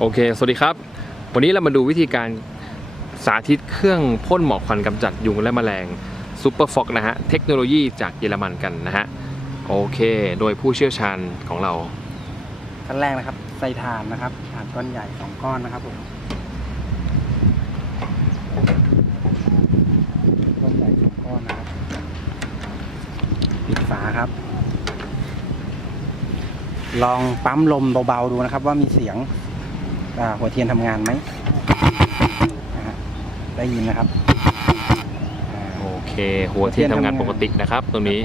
โอเค สวัสดีครับ วันนี้เรามาดูวิธีการสาธิตเครื่องพ่นหมอกควันกำจัดยุงและแมลงซูเปอร์ฟอกนะฮะ เทคโนโลยีจากเยอรมันกันนะฮะ โอเค โดยผู้เชี่ยวชาญของเรา ขั้นแรกนะครับใส่ถ่านนะครับถ่านก้อนใหญ่สองก้อนนะครับผมก้อนใหญ่สองก้อนนะครับปิดฝาครับ ลองปั๊มลมเบาๆดูนะครับว่ามีเสียง หัวเทียนทำงานไหมนะฮะได้ยินนะครับอ่าโอเค หัวเทียนทำงานปกตินะครับ ตรงนี้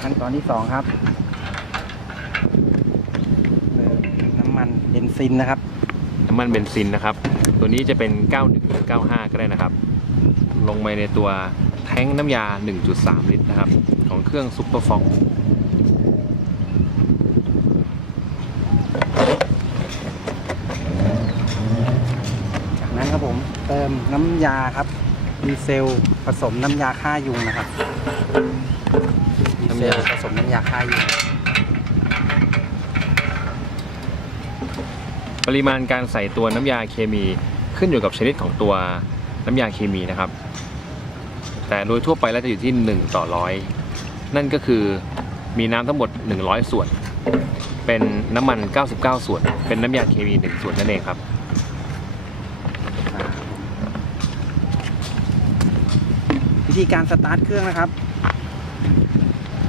ขั้นตอนที่สองครับเติมน้ำมันเบนซินนะครับ น้ำมันเบนซินนะครับ ตัวนี้จะเป็น 91หรือ95 ก็ได้นะครับ ลงไปในตัวแท้งน้ำยา 1.3 ลิตรนะครับ ของเครื่องซูเปอร์ฟอกจากนั้นครับผมเติม น้ำยาครับดีเซลผสมน้ำยาฆ่ายุงนะครับดีเซลผสมน้ำยาฆ่ายุง ปริมาณการใส่ตัวน้ำยาเคมีขึ้นอยู่กับชนิดของตัวน้ำยาเคมีนะครับ แต่โดยทั่วไปแล้วจะอยู่ที่ 1 ต่อร้อยนั่นก็คือมีน้ำทั้งหมด 100 ส่วน เป็นน้ำมัน 99 ส่วน เป็นน้ำยาเคมี 1 ส่วนนั่นเองครับ วิธีการสตาร์ทเครื่องนะครับ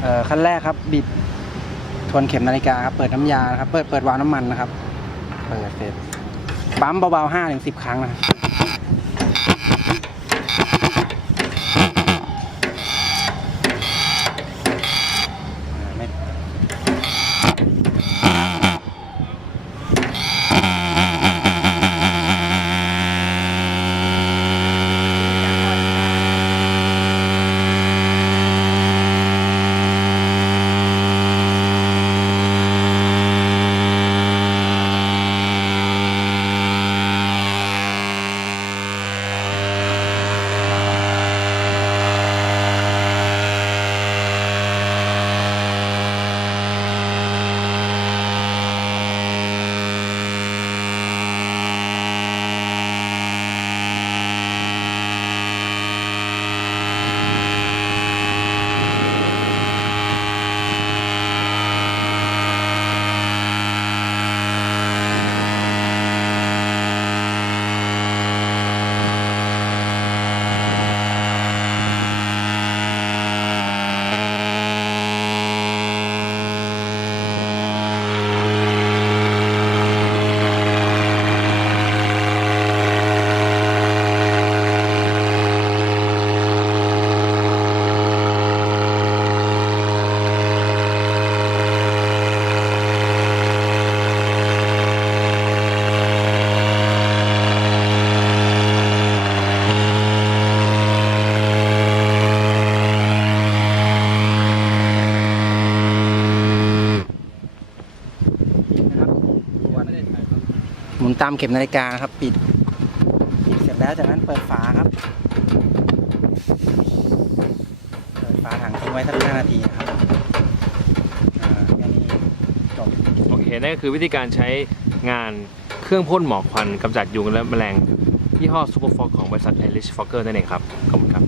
เอ่อขั้นแรกครับบิดทวนเข็มนาฬิกาครับเปิดน้ำยาครับเปิดเปิดวาล์วน้ำมันนะครับเปิดเสร็จปั๊มเบาๆห้าถึงสิบครั้งนะครับอ่าไม่ นะครับวน หมุนตามเข็มนาฬิกานะครับ ปิดปิดเสร็จแล้วจากนั้นเปิดฝาครับ เปิดฝาถังทิ้งไว้สักห้านาทีครับอ่าแค่นี้จบโอเคนั่นก็คือวิธีการใช้งานเครื่องพ่นหมอกควันกำจัดยุงและแมลงยี่ห้อซูเปอร์ฟอกของบริษัท Irish Fokker นั่นเองครับ ขอบคุณครับ